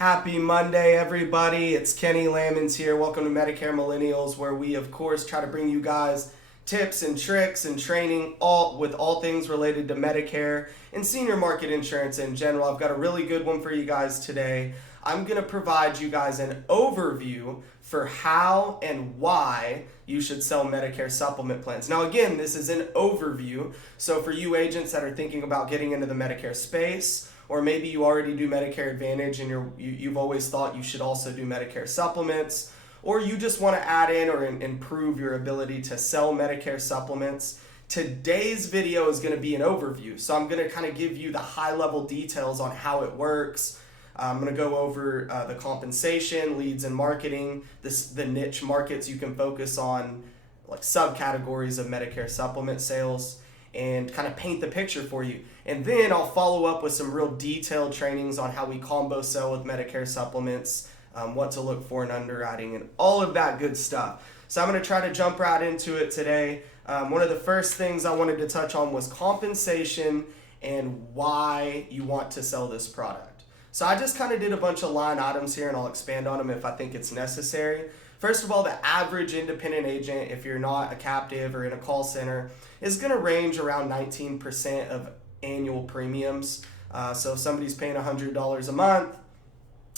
Happy Monday, everybody. It's Kenny Lammons here. Welcome to Medicare Millennials, where we, of course, try to bring you guys tips and tricks and training with all things related to Medicare and senior market insurance in general. I've got a really good one for you guys today. I'm going to provide you guys an overview for how and why you should sell Medicare supplement plans. Now, again, this is an overview. So for you agents that are thinking about getting into the Medicare space, or maybe you already do Medicare Advantage and you've always thought you should also do Medicare supplements, or you just want to add in or improve your ability to sell Medicare supplements, today's video is going to be an overview. So I'm going to kind of give you the high-level details on how it works. I'm going to go over the compensation, leads and marketing, the niche markets you can focus on, like subcategories of Medicare supplement sales, and kind of paint the picture for you. And then I'll follow up with some real detailed trainings on how we combo sell with Medicare supplements, what to look for in underwriting, and all of that good stuff. So I'm going to try to jump right into it today. One of the first things I wanted to touch on was compensation and why you want to sell this product. So I just kind of did a bunch of line items here, and I'll expand on them if I think it's necessary. First of all, the average independent agent, if you're not a captive or in a call center, is going to range around 19% of annual premiums. So if somebody's paying $100 a month,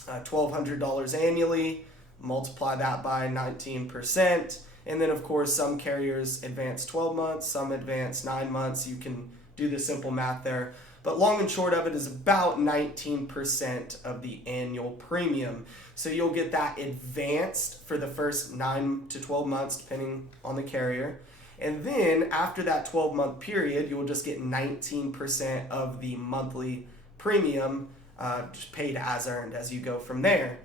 $1,200 annually, multiply that by 19%. And then, of course, some carriers advance 12 months, some advance 9 months. You can do the simple math there. But long and short of it is about 19% of the annual premium. So you'll get that advanced for the first 9 to 12 months, depending on the carrier. And then after that 12-month period, you will just get 19% of the monthly premium just paid as earned as you go from there.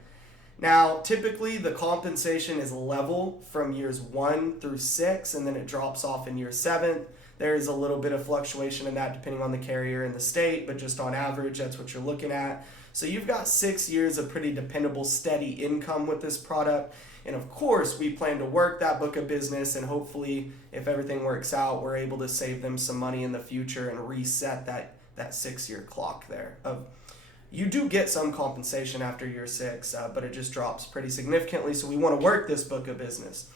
Now, typically the compensation is level from years 1 through 6, and then it drops off in year 7. There is a little bit of fluctuation in that depending on the carrier and the state, but just on average, that's what you're looking at. So you've got 6 years of pretty dependable, steady income with this product. And of course, we plan to work that book of business, and hopefully, if everything works out, we're able to save them some money in the future and reset that 6-year clock there. You do get some compensation after year 6, but it just drops pretty significantly. So we want to work this book of business.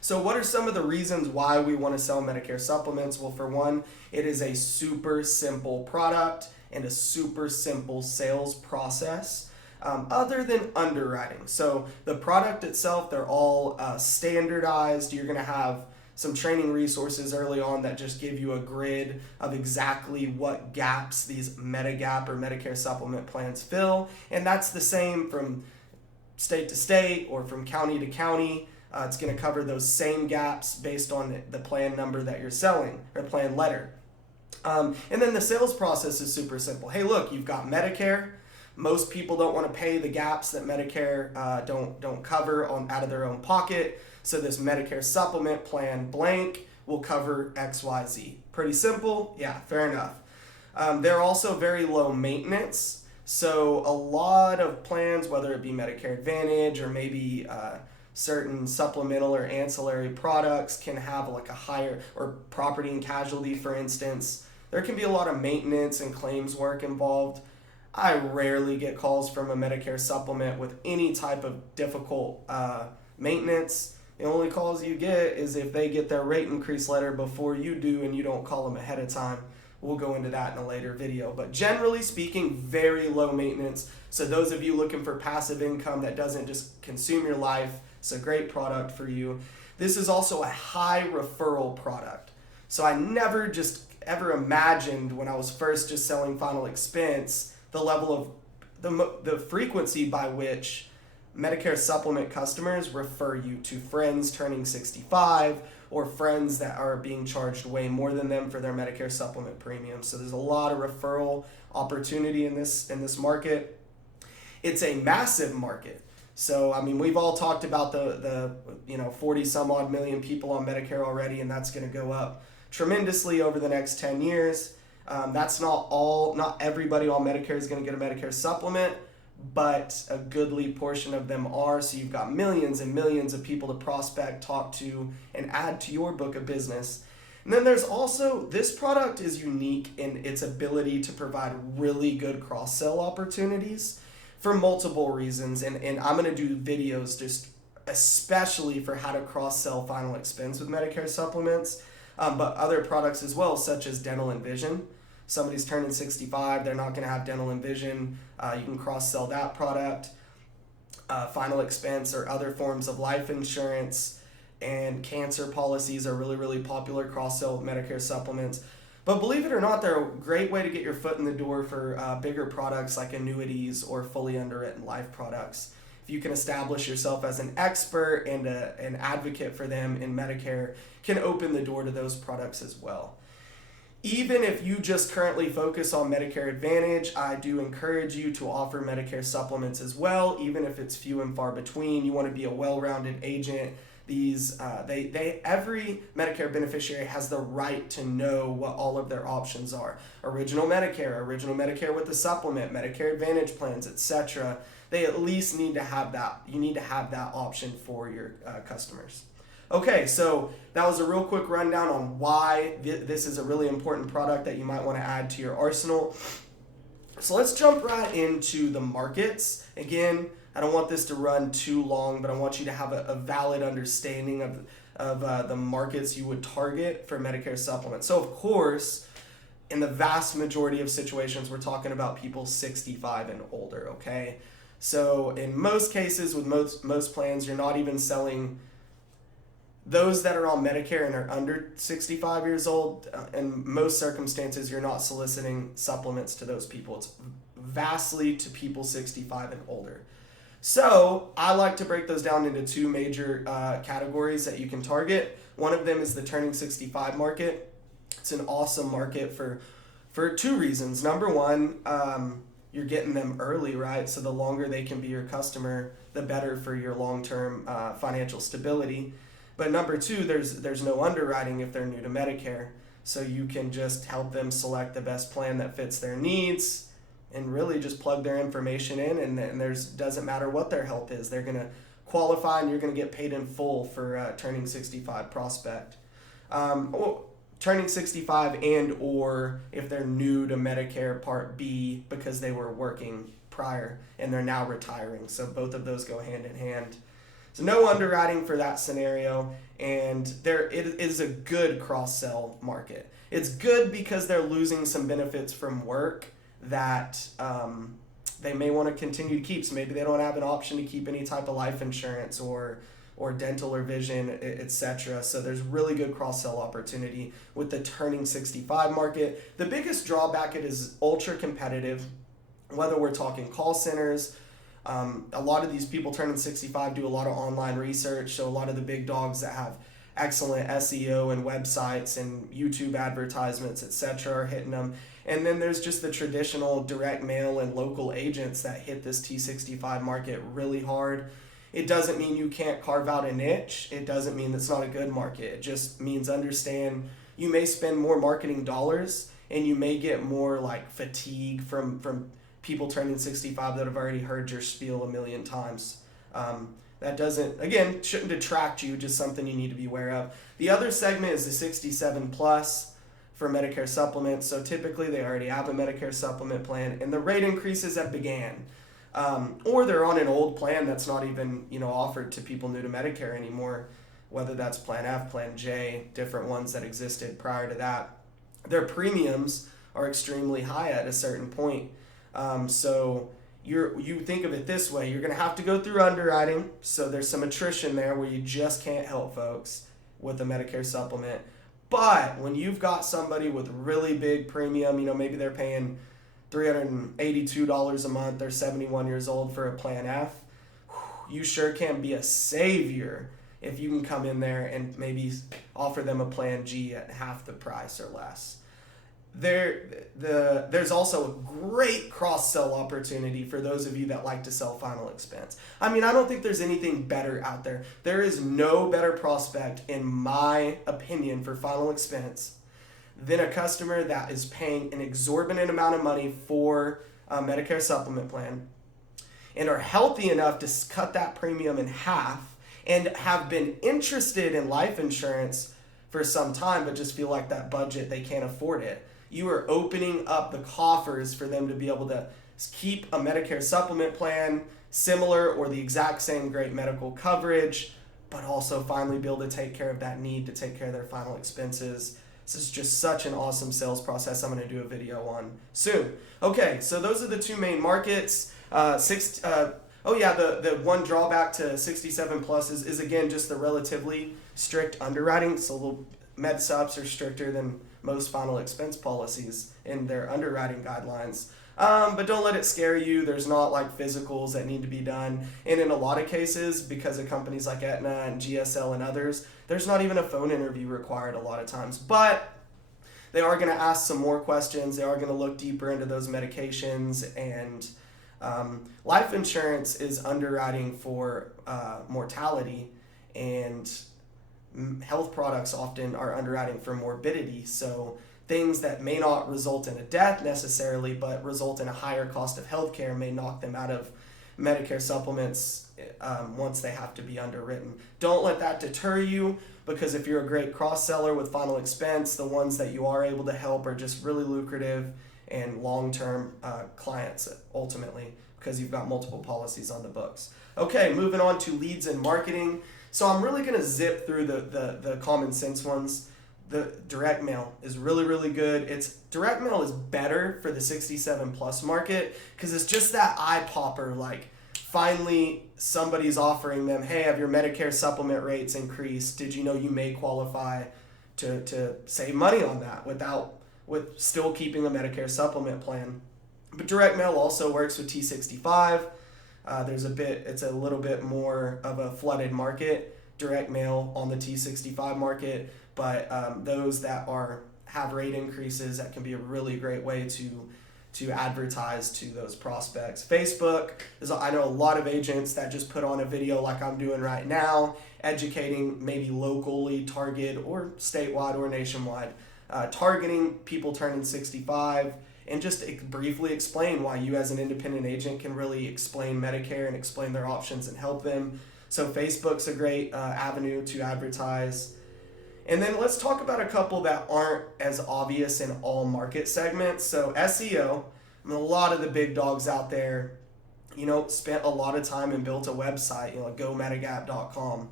So what are some of the reasons why we want to sell Medicare supplements? Well, for one, it is a super simple product and a super simple sales process, other than underwriting. So the product itself, they're all standardized. You're going to have some training resources early on that just give you a grid of exactly what gaps these Medigap or Medicare supplement plans fill. And that's the same from state to state or from county to county. It's going to cover those same gaps based on the plan number that you're selling, or plan letter. And then the sales process is super simple. Hey, look, you've got Medicare. Most people don't want to pay the gaps that Medicare don't cover out of their own pocket. So this Medicare supplement plan blank will cover XYZ. Pretty simple? Yeah, fair enough. They're also very low maintenance. So a lot of plans, whether it be Medicare Advantage or maybe certain supplemental or ancillary products, can have like a higher, or property and casualty, for instance, there can be a lot of maintenance and claims work involved. I rarely get calls from a Medicare supplement with any type of difficult maintenance. The only calls you get is if they get their rate increase letter before you do and you don't call them ahead of time. We'll go into that in a later video. But generally speaking, very low maintenance. So those of you looking for passive income that doesn't just consume your life, it's a great product for you. This is also a high referral product. So I never just ever imagined when I was first just selling final expense the level of the frequency by which Medicare supplement customers refer you to friends turning 65 or friends that are being charged way more than them for their Medicare supplement premiums. So there's a lot of referral opportunity in this market. It's a massive market. So, I mean, we've all talked about the 40 some odd million people on Medicare already, and that's going to go up tremendously over the next 10 years. That's not everybody on Medicare is going to get a Medicare supplement, but a goodly portion of them are. So you've got millions and millions of people to prospect, talk to, and add to your book of business. And then there's also, this product is unique in its ability to provide really good cross-sell opportunities. for multiple reasons. And I'm going to do videos just especially for how to cross-sell final expense with Medicare supplements, but other products as well, such as dental and vision. Somebody's turning 65, they're not going to have dental and vision. You can cross-sell that product. Final expense or other forms of life insurance and cancer policies are really, really popular cross-sell with Medicare supplements. But believe it or not, they're a great way to get your foot in the door for bigger products like annuities or fully underwritten life products. If you can establish yourself as an expert and an advocate for them in Medicare, can open the door to those products as well. Even if you just currently focus on Medicare Advantage, I do encourage you to offer Medicare supplements as well, even if it's few and far between. You want to be a well-rounded agent. Every Medicare beneficiary has the right to know what all of their options are. Original Medicare with the supplement, Medicare Advantage plans, etc. They at least need to have that. You need to have that option for your customers. Okay, so that was a real quick rundown on why this is a really important product that you might want to add to your arsenal. So let's jump right into the markets. Again, I don't want this to run too long, but I want you to have a valid understanding of the markets you would target for Medicare supplements. So of course, in the vast majority of situations, we're talking about people 65 and older, okay? So in most cases with most plans, you're not even selling those that are on Medicare and are under 65 years old. In most circumstances, you're not soliciting supplements to those people. It's vastly to people 65 and older. So I like to break those down into two major categories that you can target. One of them is the turning 65 market. It's an awesome market for two reasons. Number one, you're getting them early, right? So the longer they can be your customer, the better for your long-term financial stability. But number two, there's no underwriting if they're new to Medicare. So you can just help them select the best plan that fits their needs and really just plug their information in, and doesn't matter what their health is. They're going to qualify and you're going to get paid in full for turning 65 prospect. Turning 65 and or if they're new to Medicare Part B because they were working prior and they're now retiring. So both of those go hand in hand. So no underwriting for that scenario, and it is a good cross-sell market. It's good because they're losing some benefits from work that they may want to continue to keep. So maybe they don't have an option to keep any type of life insurance or dental or vision, etc. So there's really good cross-sell opportunity with the turning 65 market. The biggest drawback, it is ultra competitive, whether we're talking call centers. A lot of these people turning 65 do a lot of online research, so a lot of the big dogs that have excellent SEO and websites and YouTube advertisements, etc. are hitting them. And then there's just the traditional direct mail and local agents that hit this T65 market really hard. It doesn't mean you can't carve out a niche. It doesn't mean it's not a good market. It just means understand you may spend more marketing dollars and you may get more like fatigue from people turning 65 that have already heard your spiel a million times. That shouldn't detract you, just something you need to be aware of. The other segment is the 67 plus for Medicare supplements. So typically they already have a Medicare supplement plan and the rate increases have began. Or they're on an old plan that's not even offered to people new to Medicare anymore, whether that's Plan F, Plan J, different ones that existed prior to that. Their premiums are extremely high at a certain point. So you think of it this way, you're going to have to go through underwriting. So there's some attrition there where you just can't help folks with a Medicare supplement. But when you've got somebody with really big premium, maybe they're paying $382 a month, they're 71 years old for a Plan F, you sure can be a savior if you can come in there and maybe offer them a Plan G at half the price or less. There's also a great cross-sell opportunity for those of you that like to sell final expense. I don't think there's anything better out there. There is no better prospect, in my opinion, for final expense than a customer that is paying an exorbitant amount of money for a Medicare supplement plan and are healthy enough to cut that premium in half and have been interested in life insurance for some time but just feel like that budget, they can't afford it. You are opening up the coffers for them to be able to keep a Medicare supplement plan, similar or the exact same great medical coverage, but also finally be able to take care of that need to take care of their final expenses. This is just such an awesome sales process I'm going to do a video on soon. Okay, so those are the two main markets. The one drawback to 67 plus is again just the relatively strict underwriting. So med subs are stricter than most final expense policies in their underwriting guidelines. But don't let it scare you. There's not like physicals that need to be done. And in a lot of cases, because of companies like Aetna and GSL and others, there's not even a phone interview required a lot of times. But they are going to ask some more questions. They are going to look deeper into those medications. And life insurance is underwriting for mortality, and health products often are underwriting for morbidity. So things that may not result in a death necessarily, but result in a higher cost of healthcare may knock them out of Medicare supplements once they have to be underwritten. Don't let that deter you, because if you're a great cross-seller with final expense, the ones that you are able to help are just really lucrative and long-term clients ultimately, because you've got multiple policies on the books. Okay, moving on to leads and marketing. So I'm really going to zip through the common sense ones. The direct mail is really, really good. Direct mail is better for the 67 plus market because it's just that eye popper, like finally somebody's offering them, hey, have your Medicare supplement rates increased? Did you know you may qualify to save money on that with still keeping a Medicare supplement plan? But direct mail also works with T65. It's a little bit more of a flooded market, direct mail on the T65 market, but those that have rate increases, that can be a really great way to advertise to those prospects. Facebook, I know a lot of agents that just put on a video like I'm doing right now, educating maybe locally target or statewide or nationwide, targeting people turning 65, and just briefly explain why you as an independent agent can really explain Medicare and explain their options and help them. So Facebook's a great avenue to advertise. And then let's talk about a couple that aren't as obvious in all market segments. So SEO, a lot of the big dogs out there, spent a lot of time and built a website, GoMedigap.com.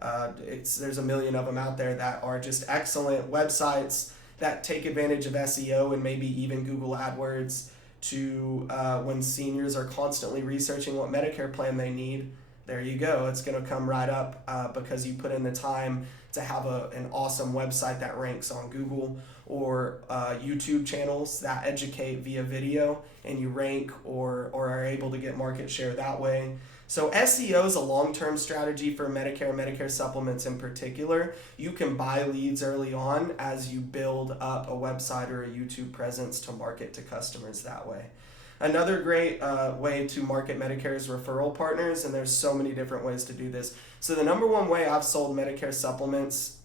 There's a million of them out there that are just excellent websites that take advantage of SEO and maybe even Google AdWords to when seniors are constantly researching what Medicare plan they need. There you go. It's going to come right up because you put in the time to have an awesome website that ranks on Google, or YouTube channels that educate via video and you rank or are able to get market share that way. So SEO is a long-term strategy for Medicare supplements in particular. You can buy leads early on as you build up a website or a YouTube presence to market to customers that way. Another great way to market Medicare is referral partners, and there's so many different ways to do this. So the number one way I've sold Medicare supplements,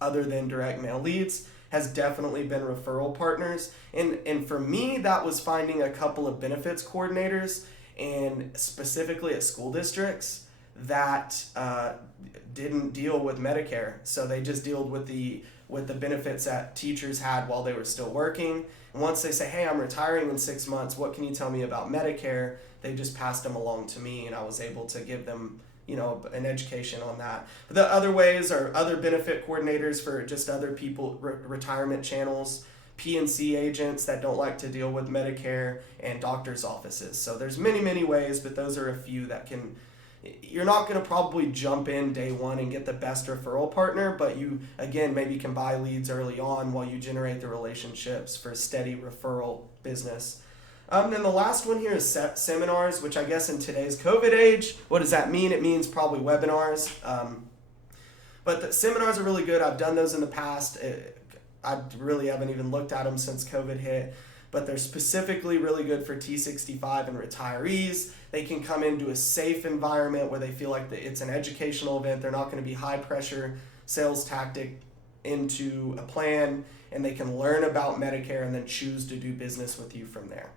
other than direct mail leads, has definitely been referral partners. And for me, that was finding a couple of benefits coordinators, and specifically at school districts that didn't deal with Medicare. So they just dealt with the benefits that teachers had while they were still working. And once they say, hey, I'm retiring in 6 months, what can you tell me about Medicare? They just passed them along to me, and I was able to give them an education on that. But the other ways are other benefit coordinators for just other people, retirement channels, P&C agents that don't like to deal with Medicare, and doctor's offices. So there's many, many ways, but those are a few that can. You're not going to probably jump in day one and get the best referral partner, but you, again, maybe can buy leads early on while you generate the relationships for steady referral business. Then the last one here is seminars, which I guess in today's COVID age, what does that mean? It means probably webinars. But the seminars are really good. I've done those in the past. I really haven't even looked at them since COVID hit, but they're specifically really good for T65 and retirees. They can come into a safe environment where they feel like it's an educational event. They're not going to be high pressure sales tactic into a plan, and they can learn about Medicare and then choose to do business with you from there.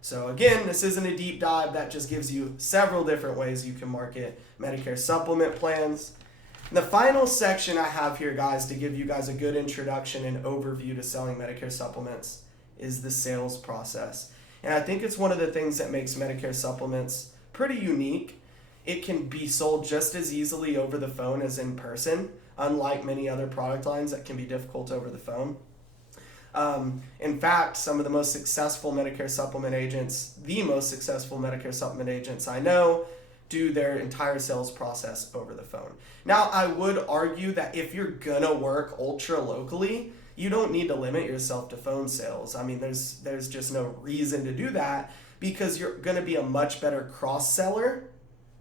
So again, this isn't a deep dive. That just gives you several different ways you can market Medicare supplement plans. And the final section I have here, guys, to give you guys a good introduction and overview to selling Medicare supplements is the sales process. And I think it's one of the things that makes Medicare Supplements pretty unique. It can be sold just as easily over the phone as in person, unlike many other product lines that can be difficult over the phone. In fact, some of the most successful Medicare supplement agents, the most successful Medicare supplement agents I know, do their entire sales process over the phone. Now, I would argue that if you're gonna work ultra locally, you don't need to limit yourself to phone sales. I mean, there's just no reason to do that, because you're gonna be a much better cross seller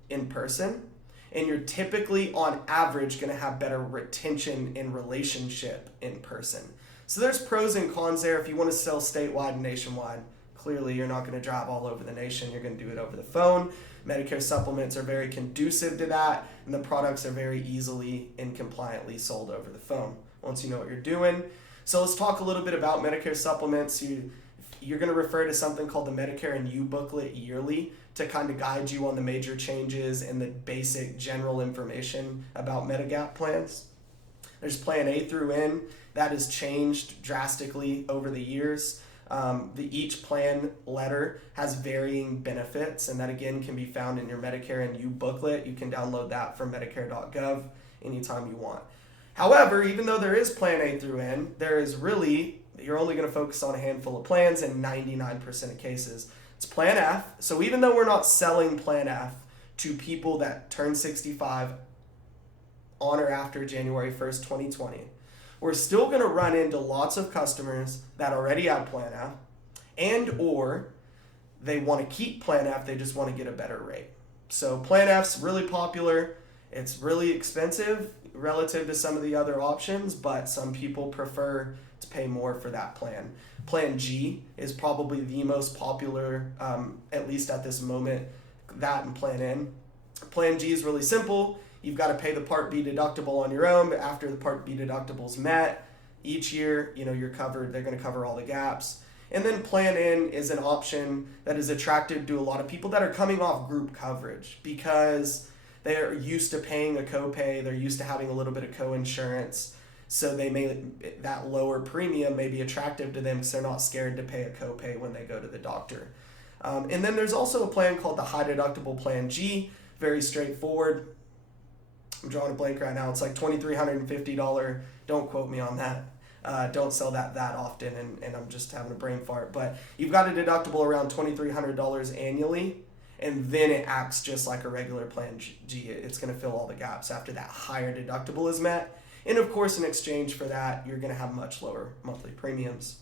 in person, and you're typically on average gonna have better retention in relationship in person. So there's pros and cons there. If you want to sell statewide and nationwide, clearly you're not going to drive all over the nation. You're going to do it over the phone. Medicare supplements are very conducive to that, and the products are very easily and compliantly sold over the phone once you know what you're doing. So let's talk a little bit about Medicare supplements. You're going to refer to something called the Medicare and You booklet yearly to kind of guide you on the major changes and the basic general information about Medigap plans. There's Plan A through N. That has changed drastically over the years. Each plan letter has varying benefits, and that again can be found in your Medicare and You booklet. You can download that from medicare.gov anytime you want. However, even though there is Plan A through N, you're only going to focus on a handful of plans in 99% of cases. It's Plan F. So even though we're not selling Plan F to people that turn 65 on or after January 1st, 2020, we're still going to run into lots of customers that already have Plan F, and or they want to keep Plan F, they just want to get a better rate. So Plan F's really popular. It's really expensive relative to some of the other options, but some people prefer to pay more for that plan. Plan G is probably the most popular, at least at this moment, that and Plan N. Plan G is really simple. You've got to pay the Part B deductible on your own, but after the Part B deductible's met, each year, you're covered. They're going to cover all the gaps. And then Plan N is an option that is attractive to a lot of people that are coming off group coverage because they're used to paying a copay. They're used to having a little bit of co-insurance. So that lower premium may be attractive to them because they're not scared to pay a copay when they go to the doctor. And then there's also a plan called the High Deductible Plan G. Very straightforward. I'm drawing a blank right now. It's like $2,350. Don't quote me on that. Don't sell that often, and I'm just having a brain fart. But you've got a deductible around $2,300 annually, and then it acts just like a regular Plan G. It's going to fill all the gaps after that higher deductible is met. And of course, in exchange for that, you're going to have much lower monthly premiums.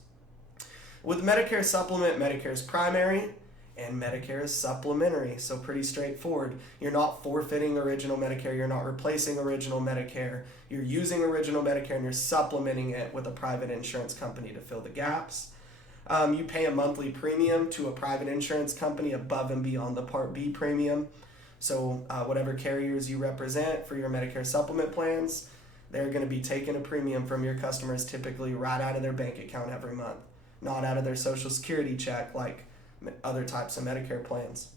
With Medicare Supplement, Medicare's primary, and Medicare is supplementary, so pretty straightforward. You're not forfeiting original Medicare, you're not replacing original Medicare, you're using original Medicare and you're supplementing it with a private insurance company to fill the gaps. You pay a monthly premium to a private insurance company above and beyond the Part B premium. So whatever carriers you represent for your Medicare supplement plans, they're going to be taking a premium from your customers typically right out of their bank account every month, not out of their Social Security check like other types of Medicare plans.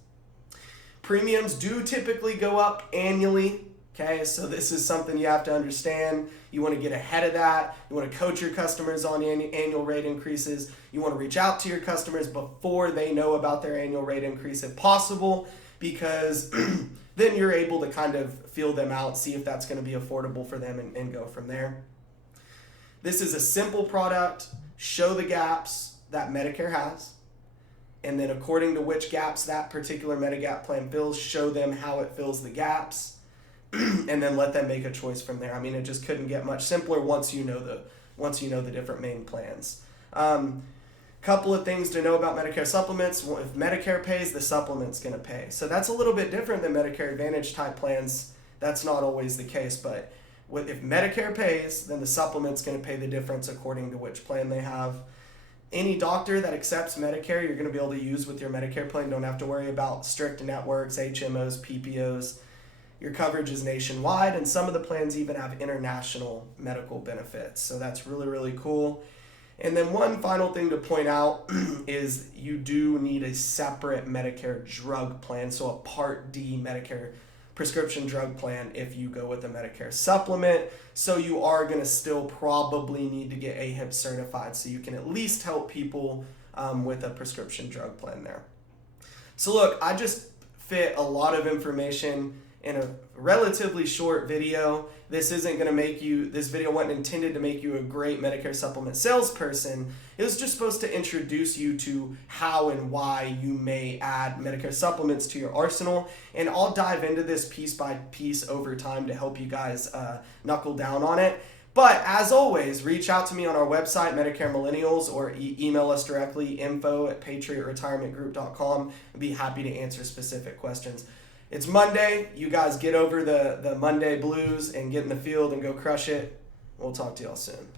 Premiums do typically go up annually, okay? So this is something you have to understand. You want to get ahead of that. You want to coach your customers on annual rate increases. You want to reach out to your customers before they know about their annual rate increase if possible, because then you're able to kind of feel them out, see if that's going to be affordable for them, and go from there. This is a simple product. Show the gaps that Medicare has. And then according to which gaps that particular Medigap plan fills, show them how it fills the gaps, and then let them make a choice from there. I mean, it just couldn't get much simpler once you know the different main plans. Couple of things to know about Medicare supplements. If Medicare pays, the supplement's going to pay. So that's a little bit different than Medicare Advantage type plans. That's not always the case, but if Medicare pays, then the supplement's going to pay the difference according to which plan they have. Any doctor that accepts Medicare, you're going to be able to use with your Medicare plan. Don't have to worry about strict networks, HMOs, PPOs. Your coverage is nationwide, and some of the plans even have international medical benefits. So that's really, really cool. And then one final thing to point out is you do need a separate Medicare drug plan, so a Part D Medicare prescription drug plan if you go with a Medicare supplement. So you are going to still probably need to get AHIP certified so you can at least help people with a prescription drug plan there. So look, I just fit a lot of information in a relatively short video. This video wasn't intended to make you a great Medicare supplement salesperson. It was just supposed to introduce you to how and why you may add Medicare supplements to your arsenal. And I'll dive into this piece by piece over time to help you guys knuckle down on it. But as always, reach out to me on our website, Medicare Millennials, or email us directly, info@patriotretirementgroup.com. I'd be happy to answer specific questions. It's Monday. You guys get over the Monday blues and get in the field and go crush it. We'll talk to y'all soon.